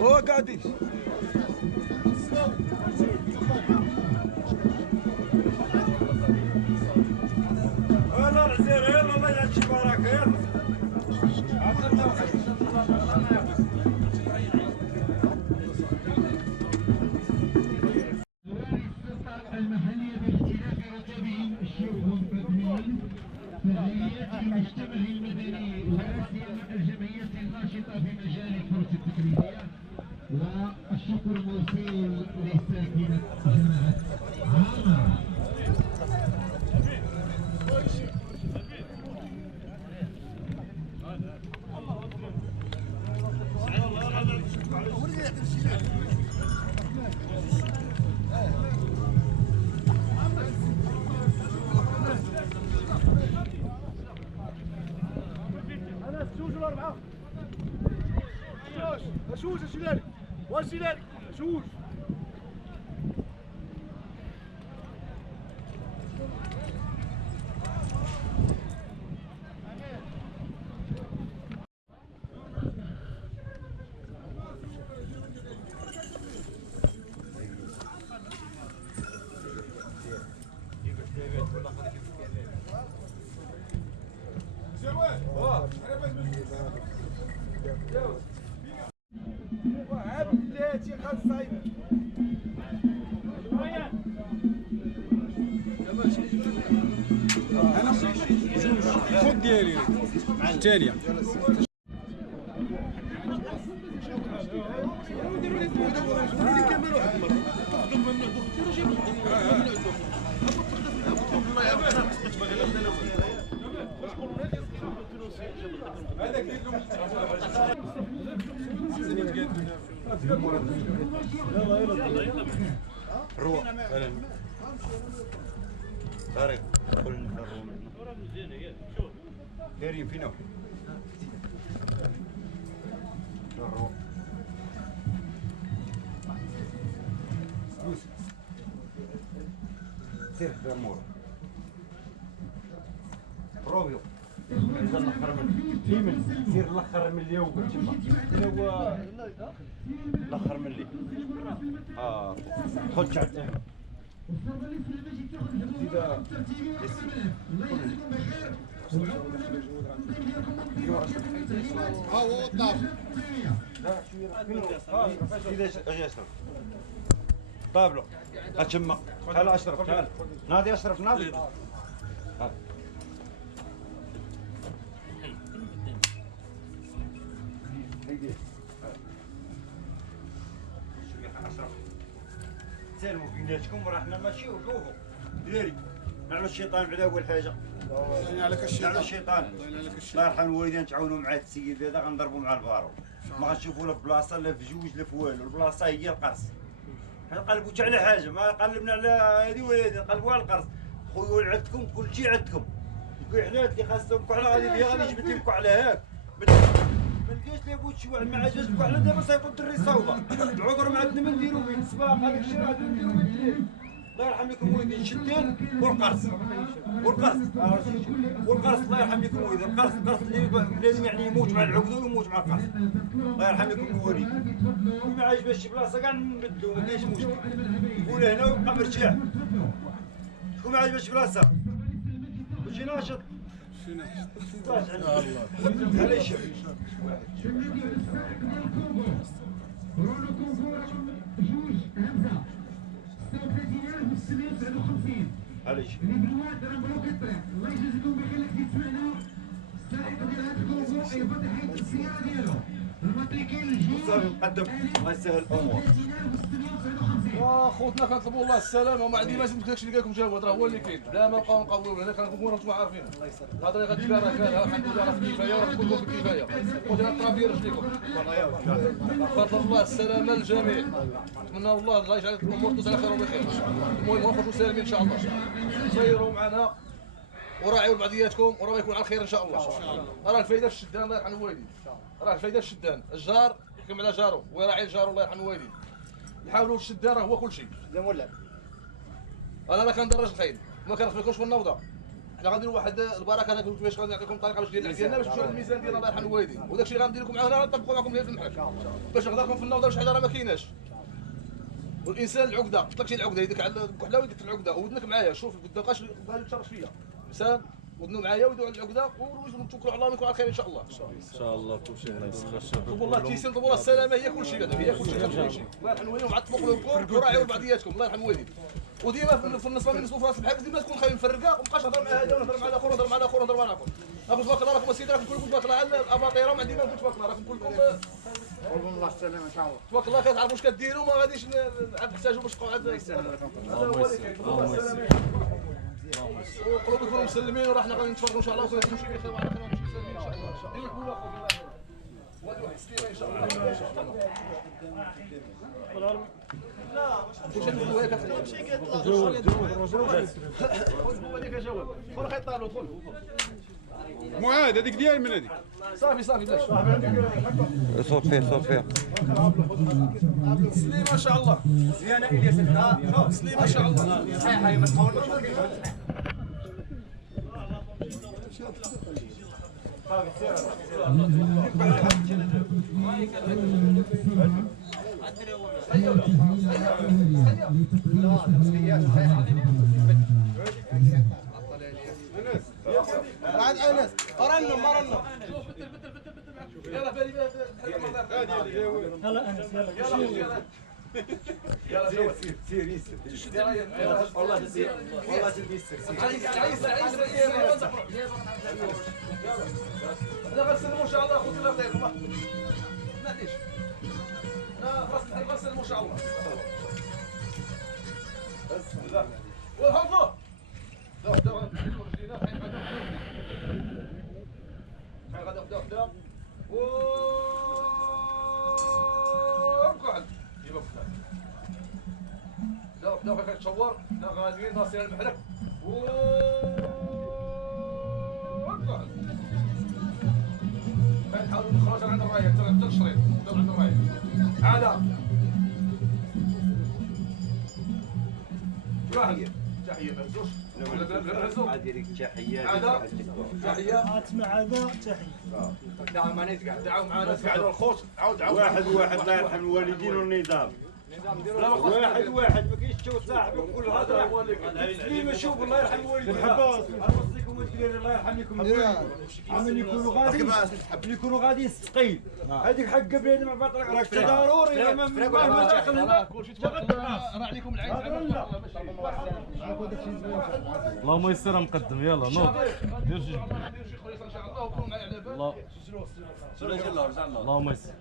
هو قاعدين يلا العزير يلا الله يجعل شي بركه يلا المحلية باختلاف رتبهم الشيوخ والمدنيين فعاليات المجتمع المدني ولا سيما الجمعيات الناشطة في مجال الفرص التكريمية والشكر موصول لساكنة جماعة عامر. شوش الشلالي والشلالي شوش انا خذ ديالي الثانيه روح طارق قول لنا دايرين فينا روح سير بامور روبيو سير الاخر من اليوم تما هو الاخر من اللي خذ شعب ها هو الطاف اجي اشرف طابلو اتشمى تعال اشرف تعال نادي اشرف نادي سالموا بيناتكم راحنا ماشي وشوفوا ديري نعم الشيطان بعدا اول حاجه عليك الشيطان نعم الشيطان الله يرحم الوالدين تعاونوا مع السيد هذا غنضربوا مع البارو ما غتشوفوا لا في بلاصه لا في جوج لا في والو البلاصه هي القرص حنا قلبوش على حاجه ما قلبنا على هذه ولا هذه قلبوا على القرص خويا عندكم كل شيء عندكم الكحلات اللي خاصهم كحله غادي غادي يجبد لكم على هاك ما لقاش لابد شي واحد ما عجبش كحله دابا صايبوا الدري صوبه العذر ما عندنا ما نديرو به السباق هذاك الشيء عندنا نديرو به الليل الله يرحم لكم والدين شدين والقرص والقرص الله يرحم لكم والدين القرص اللي لازم يعني يموت مع العقده ويموت مع القرص الله يرحم لكم الوالدين ما عجبش شي بلاصه كاع نبدلو ما كاينش مشكل يقول هنا ويبقى مرتاح شكون ما عجبش بلاصه شي ناشط الله علاش علاش الله يجازيكم بخير اللي تسمعنا السائق ديال هذا الكونفو يفتح حيد السياره ديالو الماتريكيل الجديد صافي مقدم الله يسهل الامور خوتنا كنطلبوا الله السلامه وما عندي ما داكشي اللي قالكم جاوبوا راه هو اللي كاين بلا ما نبقاو نقولوا هنا كنكونوا راكم عارفين الهضره غتجي راه قالها الحمد لله راه في كفايه وراه كلكم في كفايه خذوا الطرافي رجليكم فضل الله السلامه للجميع نتمنى الله يجعل الامور تدوز على خير وبخير المهم نخرجوا سالمين ان شاء الله سيروا معنا وراعيوا بعضياتكم وراه يكون على خير ان شاء الله راه الفايده في الشدان الله يرحم الوالدين راه الفايده في الشدان الجار يحكم على جاره ويراعي الجار الله يرحم الوالدين نحاولوا الشدان راه هو كل شيء لا ولا انا راه كندرج الخيل ما كنخفيكمش في النوضه حنا غنديروا واحد البركه انا كنت باش غنعطيكم طريقه باش ديالنا باش تمشيو للميزان ديال الله يرحم الوالدين وداك الشيء اللي غندير لكم معاه هنا نطبقوا معكم في المحك باش نغدركم في النوضه وشي حاجه راه ما كايناش. والانسان العقده قلت لك شي العقده يدك على الكحله ويدك العقده ودنك معايا شوف ما تبقاش بغا يتشرش فيا انسان ودنو معايا ويدو على العقده ونتوكلوا على الله ويكون على خير ان شاء الله. ان شاء الله كلشي هنا يسخر. طلبوا الله التيسير طلبوا الله السلامه هي كلشي بعدا هي كلشي الله يرحم الوالدين ومع تفوقوا وراعيوا بعضياتكم الله يرحم الوالدين. وديما في النص من نصبوا في راس الحال ديما تكون خايف مفرقه ومابقاش نهضر مع هذا ونهضر مع الاخر ونهضر مع الاخر ونهضر مع الاخر. راكم تبارك الله راكم اسيدي راكم كلكم تبارك الله على الاباطيره وما عندنا تبارك الله راكم كلكم قولوا الله السلامه ان شاء الله. تبارك الله كتعرفوا واش كديروا ما غاديش عاد نحتاجوا باش تبقوا عاد هذا هو اللي كاين. الله السلامه وقلوبكم مسلمين وراح غادي نتفرجوا ان شاء الله وكل شيء بخير وعلى خير ونمشي سالمين ان شاء الله. واحد السليمه ان شاء الله. واش نديروا هكا معاد هذيك ديال من هذيك. صافي بلاش صوت فيه سليمه ان شاء الله. مزيانه الياس انت سليمه ان شاء الله. صحيحه ما تحاولوش عاد انس رنم ما رنم يلا بالي يلا انس يلا يلا سير والله سير والله سير عايز لا غنسلموا ان شاء الله اخوتي الله يرضيكم معليش لا غنسلموا ان شاء الله بسم الله والحمد لله غدا واركع ديما بخير لا وحده كتصور لا غاديين ناصر المحرك واركع كنحاولوا نخرج عند الرايه حتى الشريط عند الرايه عاد تحيه مرزوش هذه لك تحيات عاد تحيه اسمع هذا تحيه دعوا معنا دعوا معنا قعدوا الخوت عاود واحد الله يرحم الوالدين والنظام واحد ما كاينش تشوف صاحبك كل هضره سليمه شوف الله يرحم الوالدين نوصيكم الدراري الله يرحمكم عمل يكونوا غاديين ثقيل هذيك حق بلاد مع باطل راك ضروري ما داخل هنا كلشي تبارك الله راه عليكم العين اللهم يسر مقدم يلا نوض دير شي خريطه ان شاء الله وكونوا معايا على بال اللهم يسر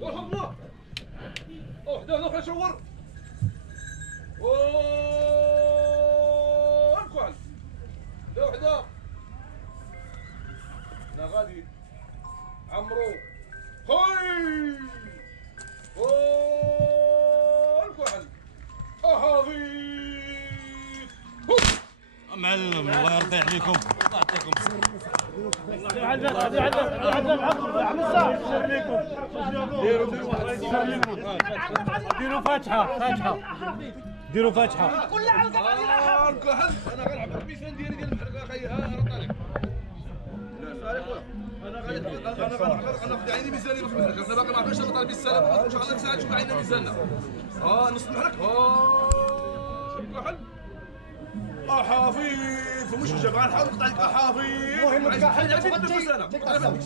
والحمد لله وحده اخرى شور اركع لا وحده لا غادي عمرو هاي اركع احاضي معلم الله يرضي عليكم الله يعطيكم ديروا فاتحه ديروا فاتحه كل علقه انا غنلعب الميزان ديالي ديال المحرق اخي ها رد عليك انا غادي عيني ميزاني باش المحرق انا باقي ما عرفتش نطلب بالسلامه ان شاء الله ساعه تشوف عيننا ميزاننا نص المحرق كحل احافيظ مش جبان نحاول نقطع لك احافيظ المهم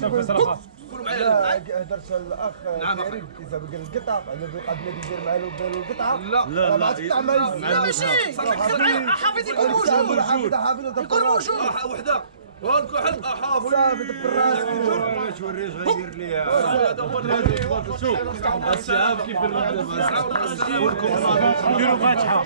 كلوا معايا هدرت الاخ نعم كريم اذا بقى القطع انا بقى بنادي يدير معاه القطعه لا ما تقطع معي لا ماشي حافظ يكون موجود يكون موجود وحده والكحل احافظ صافي دبر راسك ما توريش غير ليها هذا هو الشعب كيف ديروا فاتحه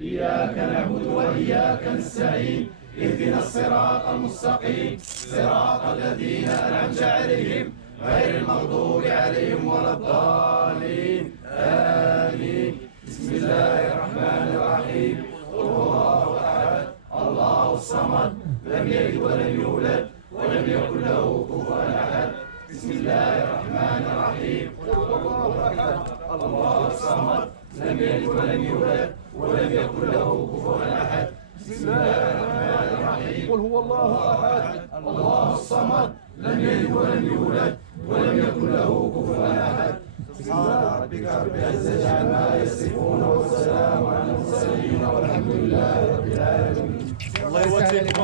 إياك نعبد وإياك نستعين اهدنا الصراط المستقيم صراط الذين أنعمت عليهم غير المغضوب عليهم ولا الضالين آمين بسم الله الرحمن الرحيم قل هو الله أحد الله الصمد لم يلد ولم يولد ولم يكن له كفوا أحد. بسم الله الرحمن الرحيم. قل هو الله أحد الله الصمد لم يلد ولم يولد ولم يكن له كفوا أحد. بسم الله الرحمن الرحيم. قل هو الله أحد الله الصمد لم يلد ولم يولد ولم يكن له كفوا أحد. سبحان ربك رب العزة عما يصفون والسلام على المرسلين والحمد لله رب العالمين. الله يوفقك.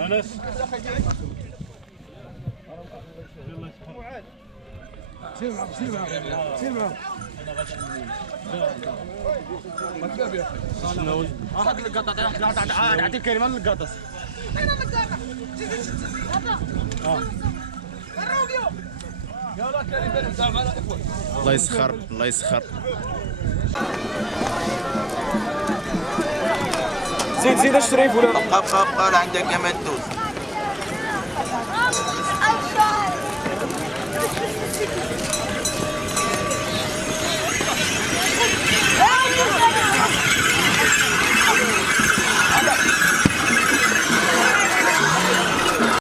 انس سير معهم ما تقابل يا اخي هات القطه اعطي الكلمه للقطه. يلا كريم نتاع معنا اخوان. الله يسخر الله يسخر. زيد اشتري فلان. بقى عندك كمان دوز.